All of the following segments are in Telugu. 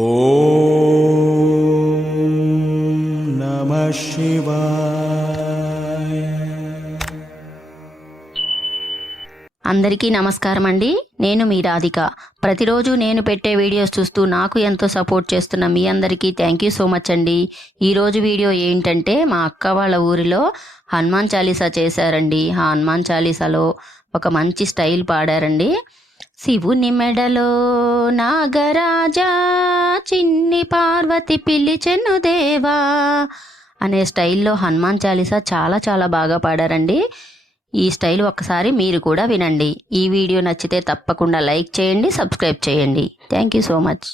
ఓం నమః శివాయ. అందరికీ నమస్కారం అండి. నేను మీ రాధిక. ప్రతిరోజు నేను పెట్టే వీడియోస్ చూస్తూ నాకు ఎంతో సపోర్ట్ చేస్తున్న మీ అందరికీ థ్యాంక్ యూ సో మచ్ అండి. ఈరోజు వీడియో ఏంటంటే మా అక్క వాళ్ళ ఊరిలో హనుమాన్ చాలీసా చేశారండి. ఆ హనుమాన్ చాలీసాలో ఒక మంచి స్టైల్ పాడారండి. శివుని మెడలో నాగరాజా చిన్ని పార్వతి పిలిచెను దేవా అనే స్టైల్లో హనుమాన్ చాలీసా చాలా చాలా బాగా పాడారండి. ఈ స్టైల్ ఒక్కసారి మీరు కూడా వినండి. ఈ వీడియో నచ్చితే తప్పకుండా లైక్ చేయండి, సబ్స్క్రైబ్ చేయండి. Thank you so much.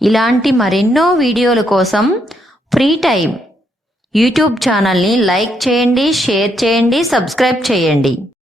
ఇలాంటి మరెన్నో వీడియోల కోసం ఫ్రీ టైం యూట్యూబ్ ఛానల్ని లైక్ చేయండి, షేర్ చేయండి, సబ్స్క్రైబ్ చేయండి.